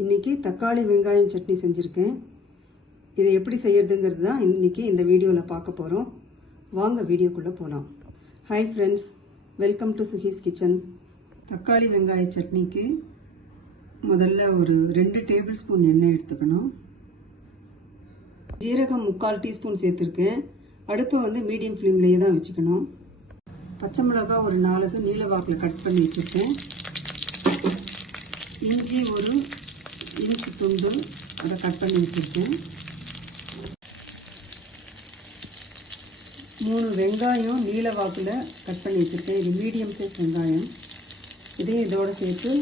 இன்றைக்கி தக்காளி வெங்காயம் சட்னி செஞ்சுருக்கேன். இதை எப்படி செய்யறதுங்கிறது தான் இன்றைக்கி இந்த வீடியோவில் பார்க்க போகிறோம். வாங்க வீடியோக்குள்ளே போகலாம். Hi friends, welcome to சுஹீஸ் kitchen. தக்காளி வெங்காய சட்னிக்கு முதல்ல ஒரு 2 டேபிள் ஸ்பூன் எண்ணெய் எடுத்துக்கணும். ஜீரகம் 3/4 டீஸ்பூன் சேர்த்துருக்கேன். அடுப்பை வந்து மீடியம் ஃப்ளேம்லேயே தான் வச்சுக்கணும். பச்சை மிளகாய் ஒரு 4 நீல வாக்கில் கட் பண்ணி வச்சுருக்கேன். இஞ்சி ஒரு இன்ச் துண்டு அதை கட் பண்ணி வச்சுருக்கேன். 3 வெங்காயம் நீல வாக்கில் கட் பண்ணி வச்சுருக்கேன். இது மீடியம் சைஸ் வெங்காயம். இதையும் இதோடு சேர்த்து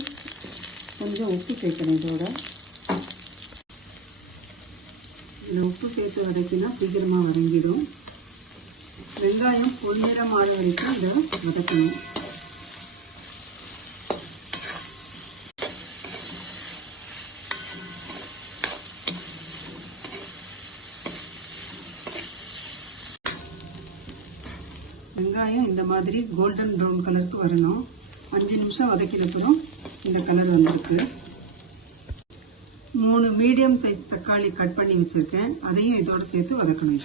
கொஞ்சம் உப்பு சேர்க்கணும். இந்த உப்பு சேர்த்து வதக்கினா சீக்கிரமாக வதங்கிடும். வெங்காயம் பொன்னிறம் ஆற வரைக்கும் இதை வதக்கணும். வெங்காயம் இந்த மாதிரி கோல்டன் ப்ரௌன் கலருக்கு வரணும். 5 நிமிஷம் வதக்கினப்புறம் இந்த கலர் வந்திருக்கு. 3 மீடியம் சைஸ் தக்காளி கட் பண்ணி வச்சிருக்கேன். அதையும் இதோட சேர்த்து வதக்கணும்.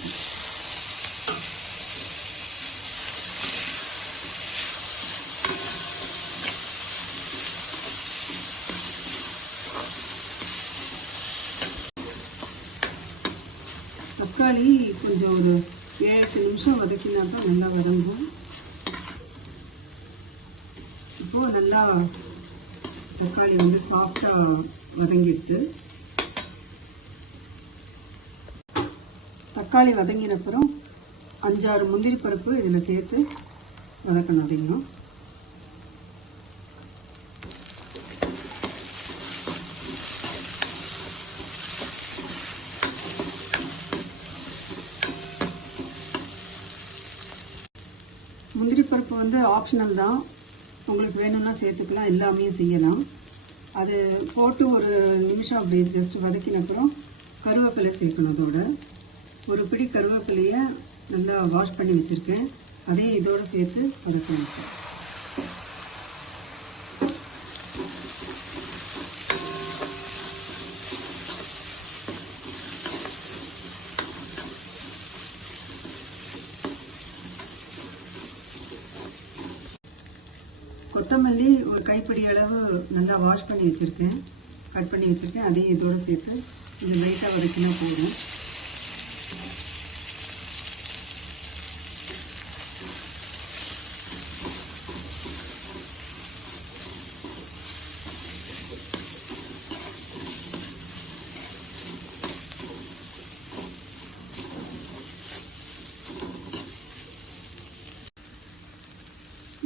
தக்காளி கொஞ்சம் ஒரு 7-8 நிமிஷம் வதக்கினா தான் நல்லா வதங்கும். இப்போ நல்லா தக்காளி வந்து சாஃப்டாக வதங்கிட்டு, தக்காளி வதங்கின அப்புறம் 5-6 முந்திரி பருப்பு இதில் சேர்த்து வதக்கணும். அதையும் முந்திரி பருப்பு வந்து ஆப்ஷனல் தான், உங்களுக்கு வேணும்னா சேர்த்துக்கலாம், எல்லாமே செய்யலாம். அது போட்டு ஒரு நிமிஷம் அப்படியே ஜஸ்ட் வதக்கின அப்புறம் கருவேப்பிலை சேர்க்கணும். அதோட ஒரு பிடி கருவேப்பிலையை நல்லா வாஷ் பண்ணி வச்சுருக்கேன். அதையும் இதோடு சேர்த்து வதக்கணும். கொத்தமல்லி ஒரு கைப்பிடி அளவு நல்லா வாஷ் பண்ணி வச்சுருக்கேன், கட் பண்ணி வச்சுருக்கேன். அதையும் இதோடு சேர்த்து இது லைட்டாக வதக்கினா போதும்.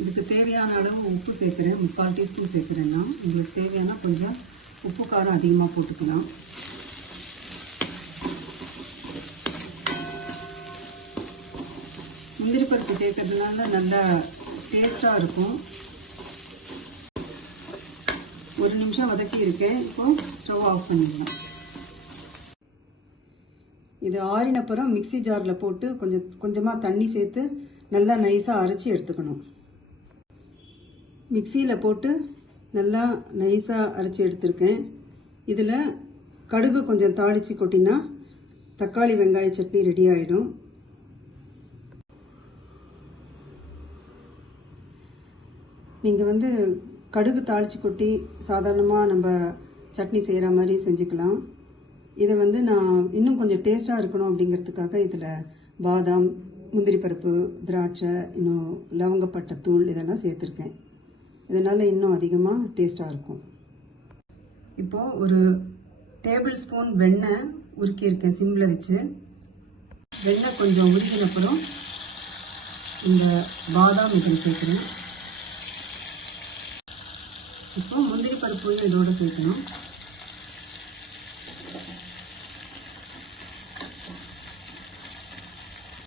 இதுக்கு தேவையான அளவு உப்பு சேர்க்குறேன். 3/4 டீஸ்பூன் சேர்க்குறேன்னா, உங்களுக்கு தேவையான கொஞ்சம் உப்பு காரம் அதிகமாக போட்டுக்கலாம். முந்திரி பருப்பு சேர்க்கறதுனால நல்லா டேஸ்டாக இருக்கும். 1 நிமிஷம் வதக்கி இருக்கேன். இப்போ ஸ்டவ் ஆஃப் பண்ணிடலாம். இது ஆறின அப்புறம் மிக்சி ஜாரில் போட்டு கொஞ்சமாக தண்ணி சேர்த்து நல்லா நைஸாக அரைச்சி எடுத்துக்கணும். மிக்சியில் போட்டு நல்லா நைஸாக அரைச்சி எடுத்திருக்கேன். இதில் கடுகு கொஞ்சம் தாளித்து கொட்டினா தக்காளி வெங்காய சட்னி ரெடி ஆகிடும். நீங்கள் வந்து கடுகு தாளித்து கொட்டி சாதாரணமாக நம்ம சட்னி செய்கிற மாதிரி செஞ்சுக்கலாம். இதை வந்து நான் இன்னும் கொஞ்சம் டேஸ்ட்டாக இருக்கணும் அப்படிங்கிறதுக்காக இதில் பாதாம், முந்திரி பருப்பு, திராட்சை, இன்னும் லவங்கப்பட்டை தூள் இதெல்லாம் சேர்த்துருக்கேன். இதனால் இன்னும் அதிகமாக டேஸ்ட்டாக இருக்கும். இப்போது ஒரு டேபிள் ஸ்பூன் வெண்ணெய் உருக்கியிருக்கேன் சிம்மில் வச்சு. வெண்ணெய் கொஞ்சம் உருக்கினப்புறம் இந்த பாதாம் இதில் சேர்க்குறேன். இப்போ முந்திரி பருப்பு இதோடு சேர்க்கணும்.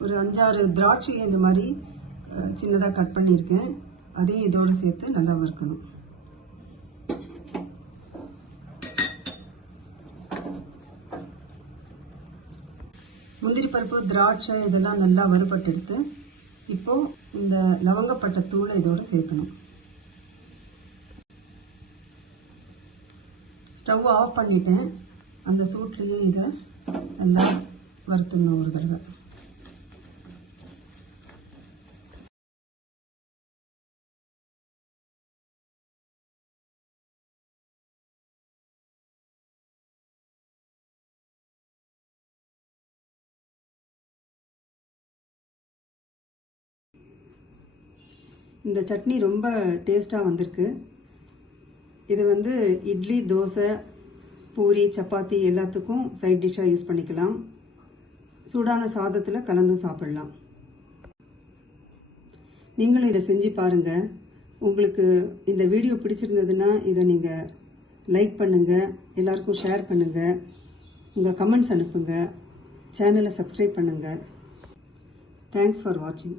ஒரு 5-6 திராட்சையை இந்த மாதிரி சின்னதாக கட் பண்ணியிருக்கேன். அதையும் இதோடு சேர்த்து நல்லா வறுக்கணும். முந்திரி பருப்பு, திராட்சை இதெல்லாம் நல்லா வறுபட்டு எடுத்து இப்போ இந்த லவங்கப்பட்டை தூளை இதோடு சேர்க்கணும். ஸ்டவ் ஆஃப் பண்ணிட்டேன். அந்த சூட்லேயே இதை எல்லாம் வறுத்துடணும் ஒரு தடவை. இந்த சட்னி ரொம்ப டேஸ்ட்டாக வந்திருக்கு. இது வந்து இட்லி, தோசை, பூரி, சப்பாத்தி எல்லாத்துக்கும் சைட் டிஷ்ஷாக யூஸ் பண்ணிக்கலாம். சூடான சாதத்தில் கலந்தும் சாப்பிடலாம். நீங்களும் இதை செஞ்சு பாருங்கள். உங்களுக்கு இந்த வீடியோ பிடிச்சிருந்ததுன்னா இதை நீங்கள் லைக் பண்ணுங்கள், எல்லாருக்கும் ஷேர் பண்ணுங்கள், உங்கள் கமெண்ட்ஸ் அனுப்புங்க, சேனலை சப்ஸ்கிரைப் பண்ணுங்கள். தேங்க்ஸ் ஃபார் வாட்சிங்.